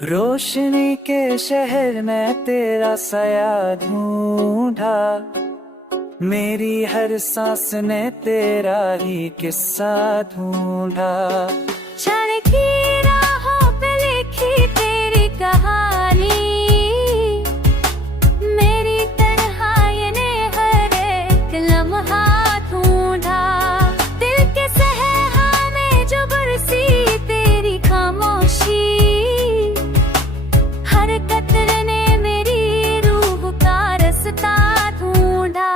रोशनी के शहर में तेरा साया ढूंढा, मेरी हर सांस ने तेरा ही किस्सा ढूंढा। क्षण की राहों पे लिखी तेरी कहानी, मेरी तन्हाई ने हर एक लम्हा ढूंढा। दिल के सहरा में जो बरसी तेरी खामोशी, हर कतरे ने मेरी रूह का रास्ता ढूंढा।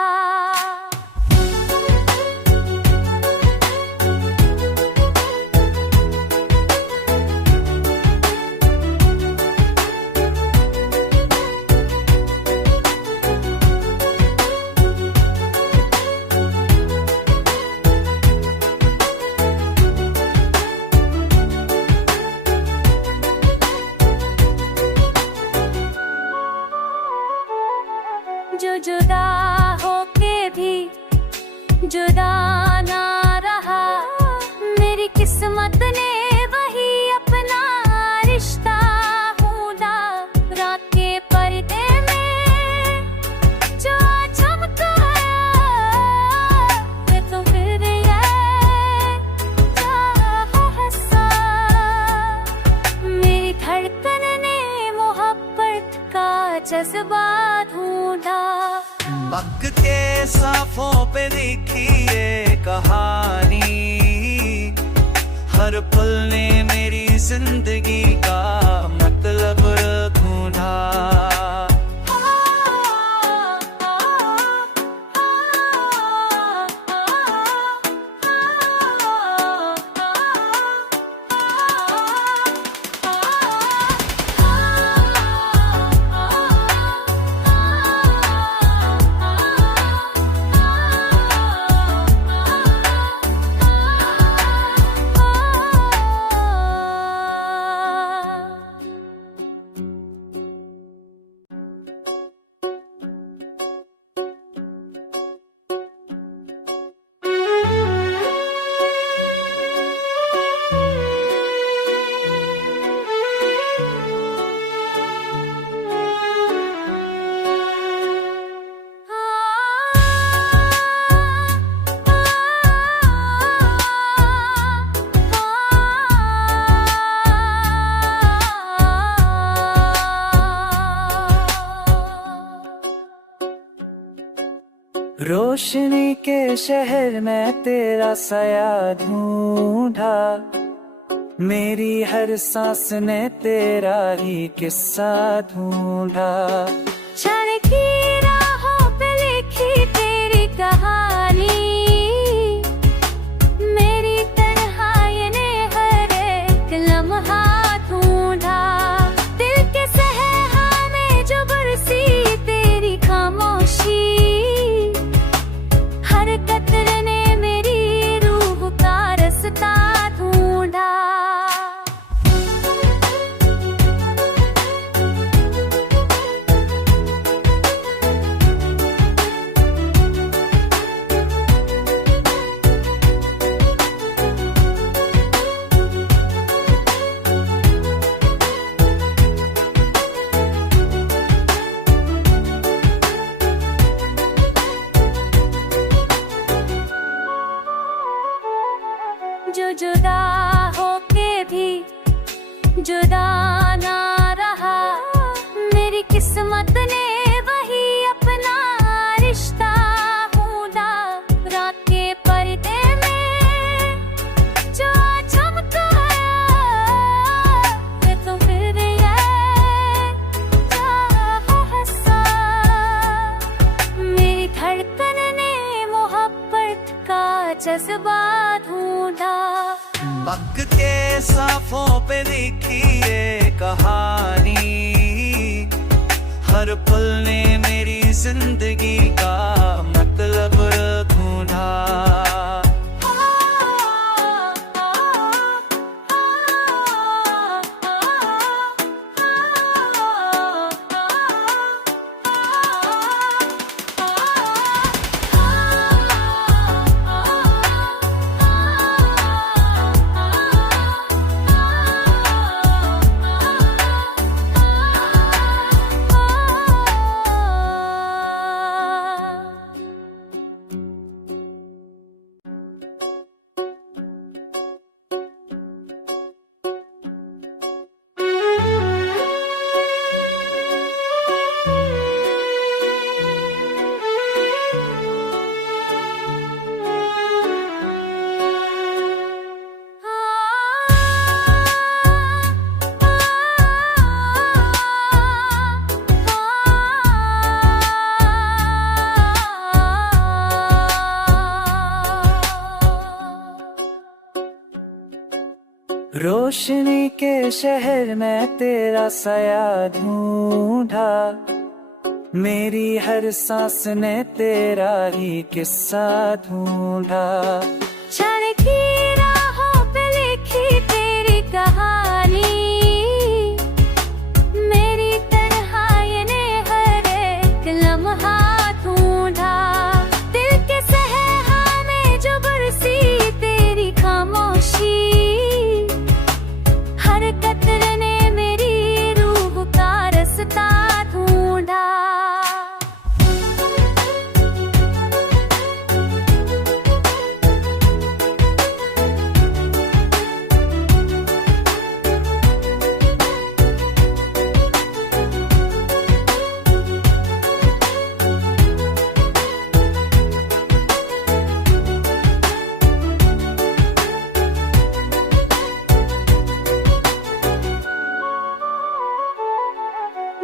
जो जुदा होके भी जुदा ना रहा, मेरी किस्मत ने वही अपना रिश्ता ढूंढा। रात के पर्दे में जो चमकाया, ये तो फिर ये हंसा। मेरी धड़कन ने मोहब्बत का जज्बा ढूंढा। वक्त के साफों पे लिखी ये कहानी, हर पल ने मेरी जिंदगी का मतलब ढूंढा। रोशनी के शहर में तेरा साया ढूंढा, मेरी हर सांस ने तेरा ही किस्सा ढूंढा। क्षण की राहों पे लिखी तेरी कहानी, मेरी तन्हाई ने हर एक लम्हा ढूंढा। दिल के सहरा में जो बरसी तेरी खामोशी, हर कतरे ने मेरी रूह का रास्ता ढूंढा। जो जुदा होके भी जुदा ना रहा, मेरी किस्मत ने वही अपना रिश्ता ढूंढा। रात के पर्दे में जो चमकाया, ये तो फिर ये हंसा। मेरी धड़कन ने मोहब्बत का जज्बा ढूंढा। वक्त के साफों पे लिखी ये कहानी, हर पल ने मेरी जिंदगी का मतलब ढूंढा। रोशनी के शहर में तेरा साया ढूंढा, मेरी हर सांस ने तेरा ही किस्सा ढूंढा। क्षण की राहों पे लिखी तेरी कहानी, मेरी तन्हाई ने हर एक लम्हा ढूंढा। दिल के सहरा में जो बरसी तेरी खामोशी, हर कतरे ने मेरी रूह का रास्ता ढूंढा।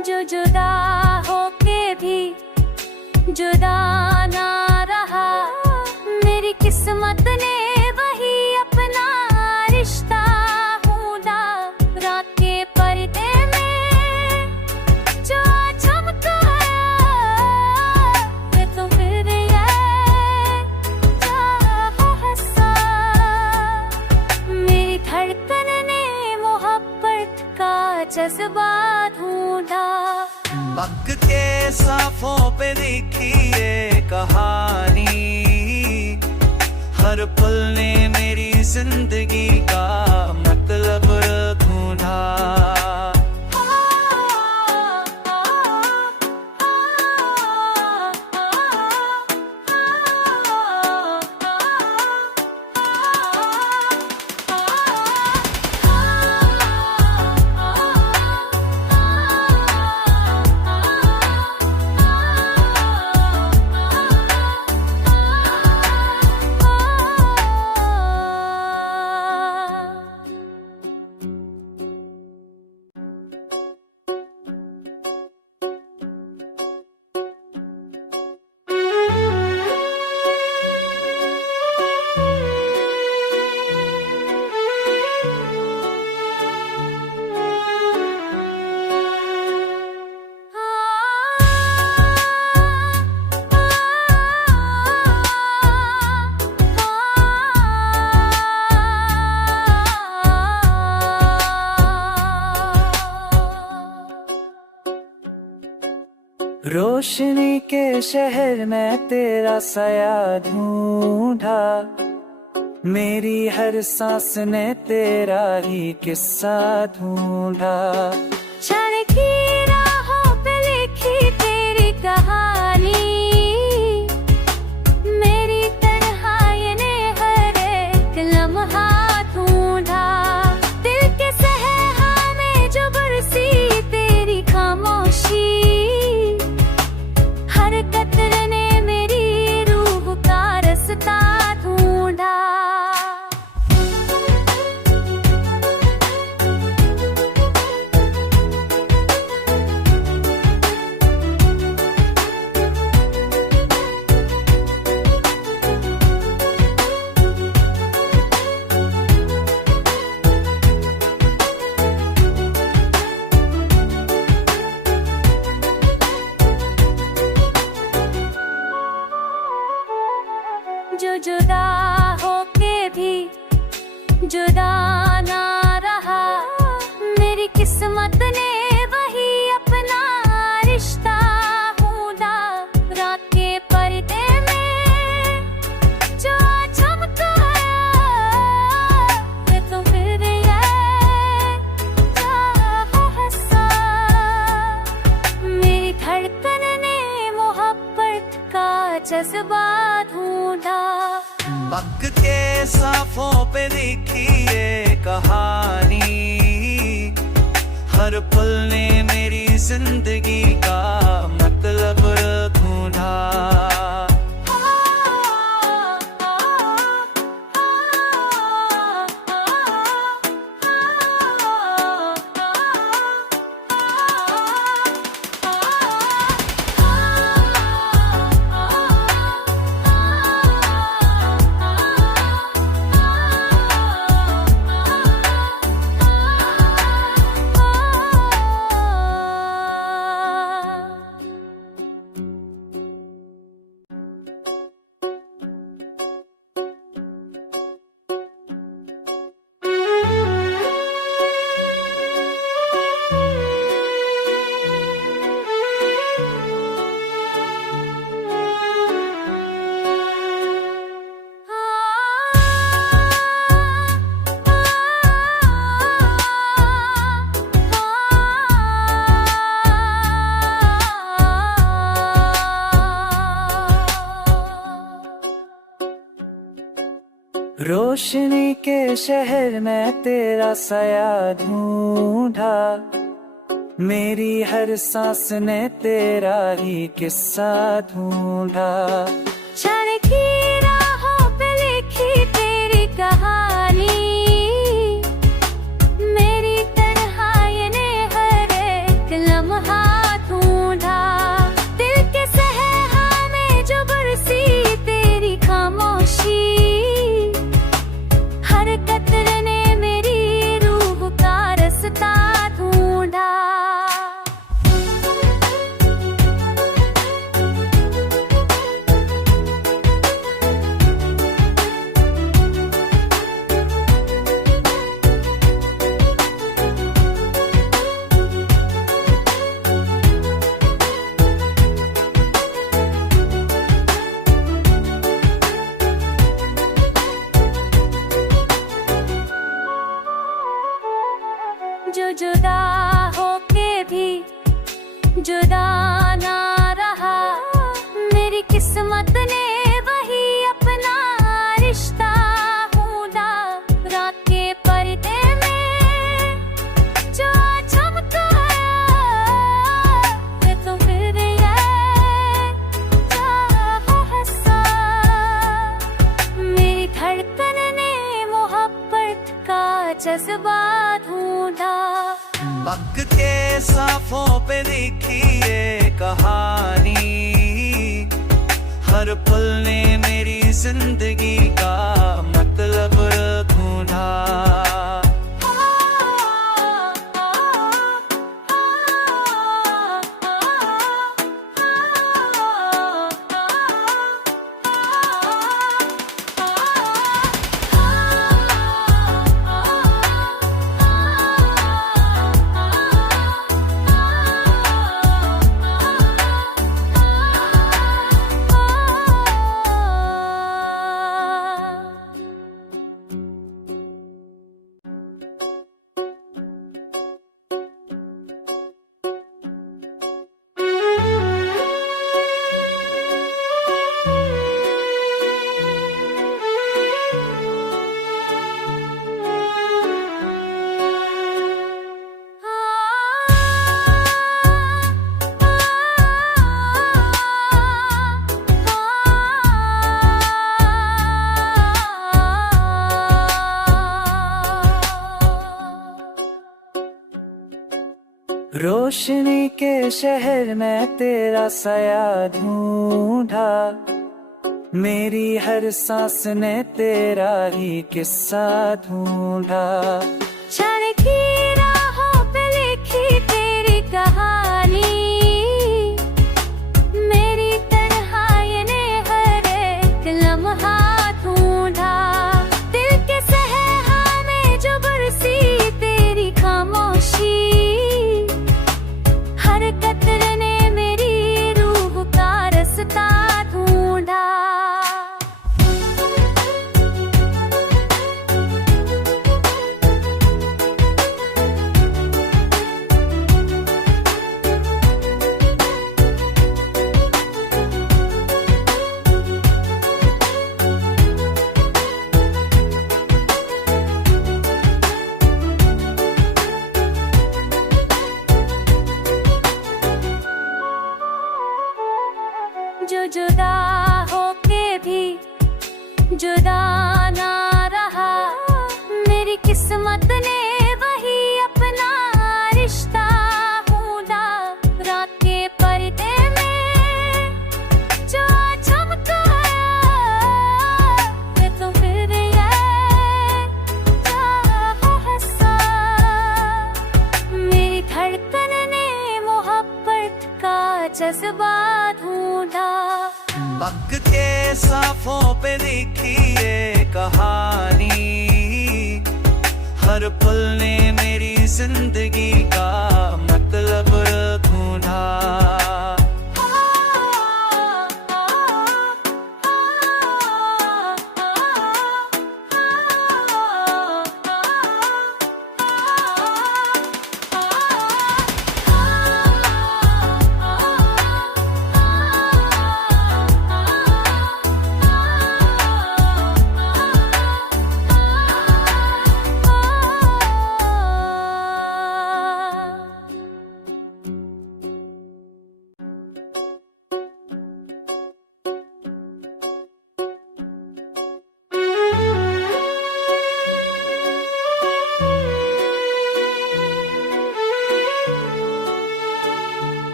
जो जुदा होके भी जुदा ना रहा, मेरी किस्मत ने वही अपना रिश्ता ढूंढा। रात के पर्दे में जो चमकाया, ये तो फिर ये चाहा हंसा। मेरी धड़कन ने मोहब्बत का जज्बा ढूंढा। पक के साफों पे लिखी ये कहानी, हर पल ने मेरी जिंदगी का मतलब ढूंढा। रोशनी के शहर में तेरा साया ढूंढा, मेरी हर सांस ने तेरा ही किस्सा ढूंढा। क्षण की राहों पे लिखी तेरी कहानी, मेरी तन्हाई ने हर एक लम्हा ढूंढा। दिल के सहरा में जो बरसी तेरी खामोशी, हर कतरे ने मेरी रूह का रास्ता ढूंढा। जो जुदा होके भी जुदा ना रहा, मेरी किस्मत ने वही अपना रिश्ता ढूंढा। रात के पर्दे में जो चमकाया, ये तो फिर ये चाहा हंसा। मेरी धड़कन ने मोहब्बत का जज्बा ढूंढा। पक के साफों पे लिखी ये कहानी, हर पल ने मेरी जिंदगी का मतलब ढूंढा। शहर में तेरा साया ढूंढा, मेरी हर सांस ने तेरा ही किस्सा ढूंढा। क्षण की राहों पे लिखी तेरी कहानी, मेरी तन्हाई ने हर एक लम्हा ढूंढा। दिल के सहरा में जो बरसी तेरी खामोशी, हर कतरे ने मेरी रूह का रास्ता ढूंढा। जो जुदा होके भी जुदा ना रहा, मेरी किस्मत ने वही अपना रिश्ता ढूंढा। रात के पर्दे में जो चमकाया, मैं तो फिर ये चाहा हंसा। मेरी धड़कन ने मोहब्बत का जज्बा ढूंढा। वक्त के साफों पे लिखी ये कहानी, हर पल ने मेरी जिंदगी का मतलब ढूंढा। रोशनी के शहर में तेरा साया ढूंढा, मेरी हर सांस ने तेरा ही किस्सा ढूंढा। क्षण की राहों पे लिखी तेरी कहानी, मेरी तन्हाई ने हर एक लम्हा ढूंढा। दिल के सहरा में जो बरसी तेरी खामोशी, हर कतरे ने मेरी रूह का रास्ता ढूंढा। जो जुदा होके भी जुदा ना रहा, मेरी किस्मत ने वही अपना रिश्ता ढूंढा। रात के पर्दे में जो चमकाया, मैं तो फिर ये चाहा हंसा। मेरी धड़कन ने मोहब्बत का जज्बा ढूंढा। वक्त के साफों पे लिखी ये कहानी, हर पल ने मेरी जिंदगी का मतलब ढूंढा।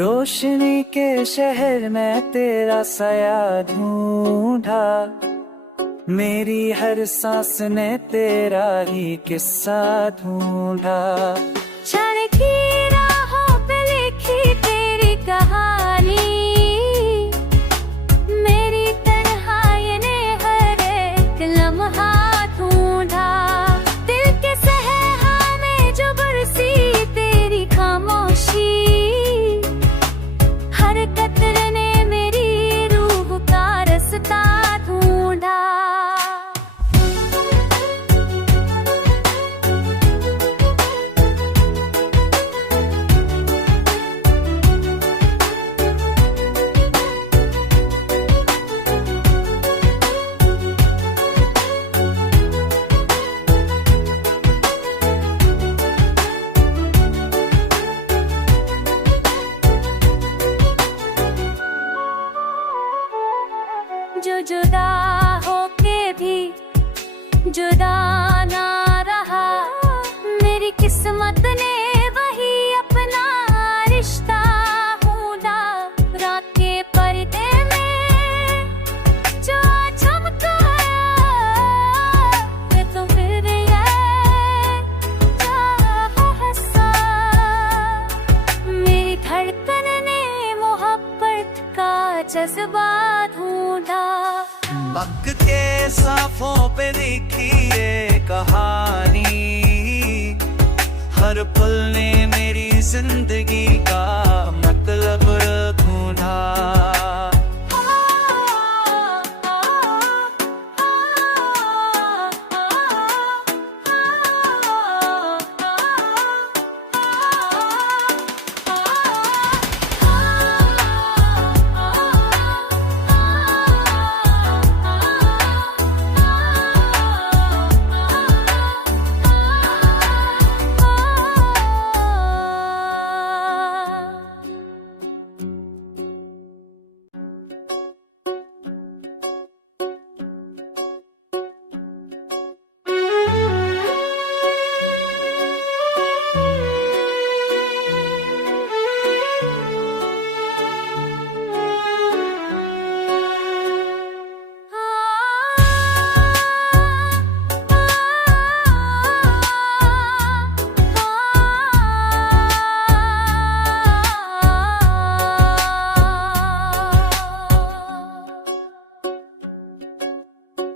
रोशनी के शहर में तेरा साया ढूंढा, मेरी हर सांस ने तेरा ही किस्सा ढूंढा। क्षण की राहों पे लिखी तेरी कहानी, मेरी तन्हाई ने हर एक लम्हा ढूंढा। दिल के सहरा में जो बरसी तेरी खामोशी, हर कतरे ने मेरी रूह का रास्ता ढूंढा। जो जुदा होके भी जुदा ना रहा, मेरी किस्मत ने वही अपना रिश्ता ढूंढा। रात के पर्दे में जो चमकाया, ये तो फिर ये हंसा। मेरी धड़कन ने मोहब्बत का जज्बा ढूंढा। वक्त के साफों पे लिखी ये कहानी, हर पल ने मेरी जिंदगी का मतलब ढूंढा।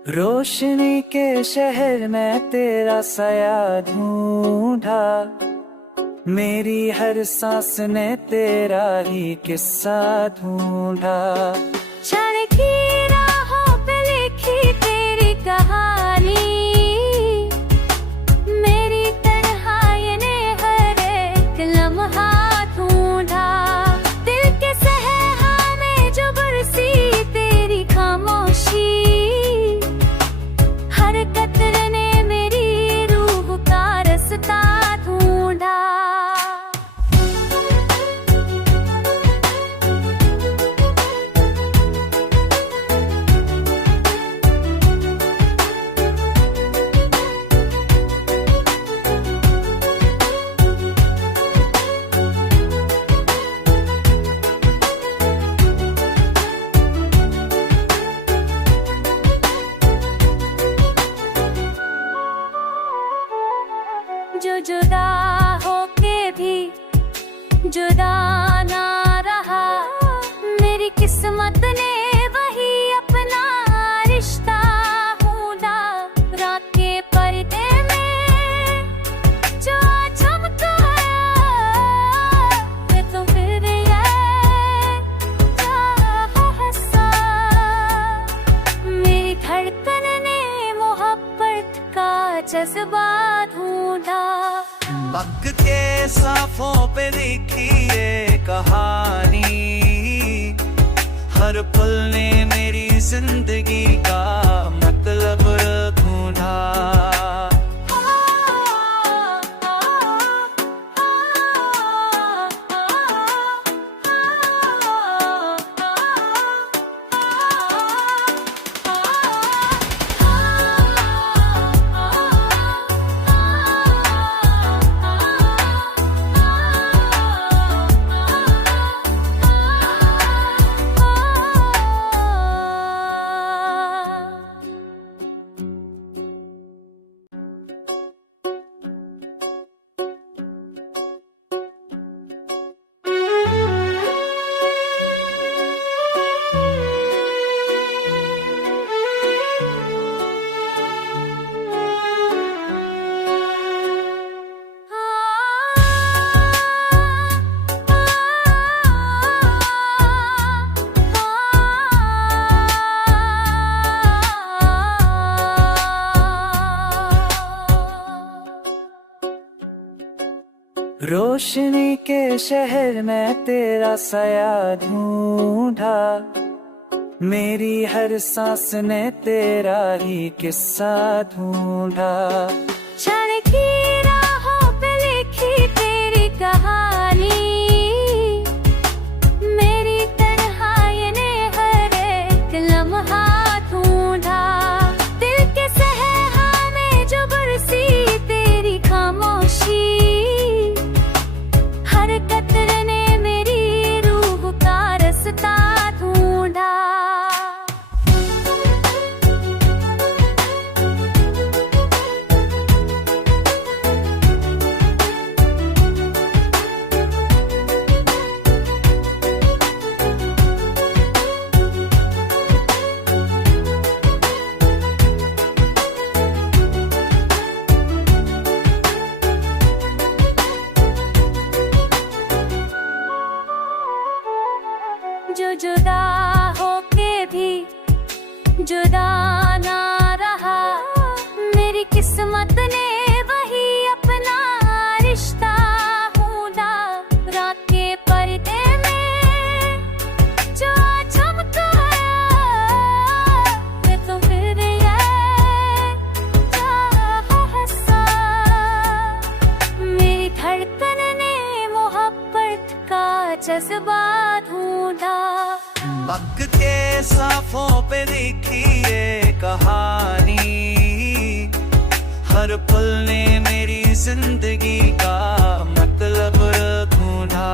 रोशनी के शहर में तेरा साया ढूंढा, मेरी हर सांस ने तेरा ही किस्सा ढूंढा। क्षण की राहों पे लिखी तेरी कहानी, मेरी तन्हाई ने हर एक लम्हा ढूंढा। दिल के सहरा में जो बरसी तेरी खामोशी, हर कतरे ने मेरी रूह का रास्ता ढूंढा। जो जुदा होके भी जुदा ना रहा, मेरी किस्मत ने वही अपना रिश्ता ढूंढा। रात के पर्दे में जो चमकाया, ये तो फिर ये हंसा। मेरी धड़कन ने मोहब्बत का जज्बा ढूंढा। वक्त के साफों पे लिखी ये कहानी, हर पल ने मेरी जिंदगी का मतलब ढूंढा। रोशनी के शहर में तेरा साया ढूंढा, मेरी हर सांस ने तेरा ही किस्सा ढूंढा। क्षण की राहों पे लिखी तेरी कहानी, मेरी तन्हाई ने हर एक लम्हा ढूंढा। दिल के सहरा में जो बरसी तेरी खामोशी, हर कतरे ने मेरी रूह का रास्ता ढूंढा। जो जुदा होके भी जुदा ना रहा, मेरी किस्मत ने वही अपना रिश्ता ढूंढा। रात के पर्दे में जो चमकाया, मैं तो फिर ये हंसा। मेरी धड़कन ने मोहब्बत का जज्बा ढूंढा। वक्त के साफों पे लिखी ये कहानी, हर पल ने मेरी जिंदगी का मतलब ढूंढा।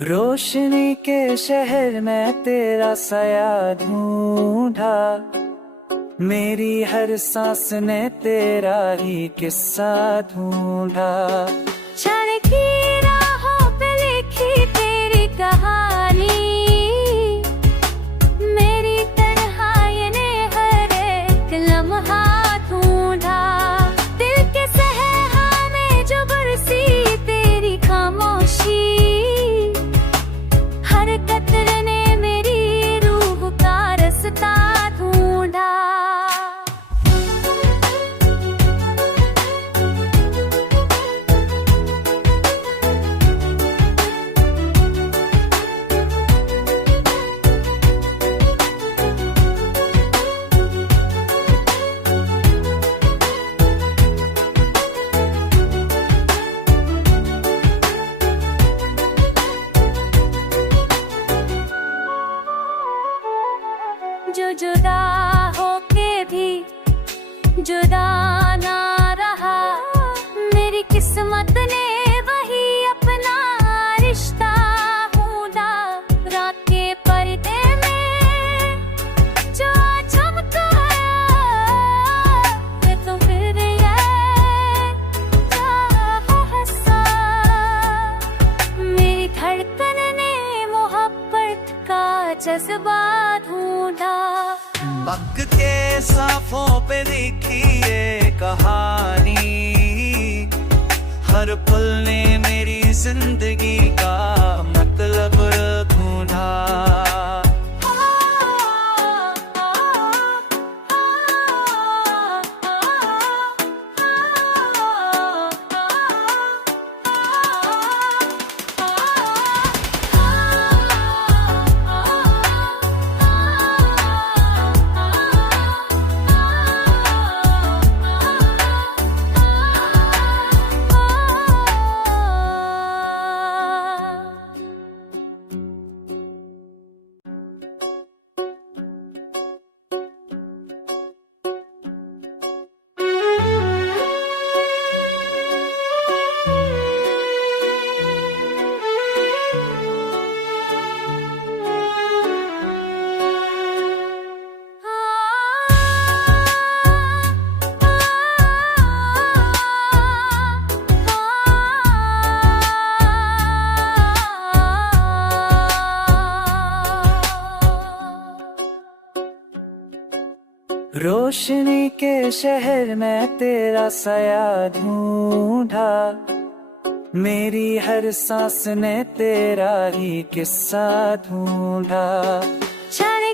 रोशनी के शहर में तेरा साया ढूंढा, मेरी हर सांस ने तेरा ही किस्सा ढूंढा। क्षण की राहों पे लिखी तेरी कहानी, मेरी तन्हाई ने हर एक लम्हा ढूंढा। दिल के सहरा में जो बरसी तेरी खामोशी, हर कतरे ने मेरी रूह का रास्ता ढूंढा। जो जुदा होके भी जुदा ना रहा, मेरी किस्मत ने वही अपना रिश्ता ढूंढा। रात के पर्दे में जो चमकाया, मैं तो फिर ये हंसा। मेरी धड़कन ने मोहब्बत का जज्बा ढूंढा। वक्त के साफों पे लिखी ये कहानी, हर पल ने मेरी जिंदगी का मतलब ढूंढा। रोशनी के शहर में तेरा साया ढूंढा, मेरी हर सांस ने तेरा ही किस्सा ढूंढा। जाने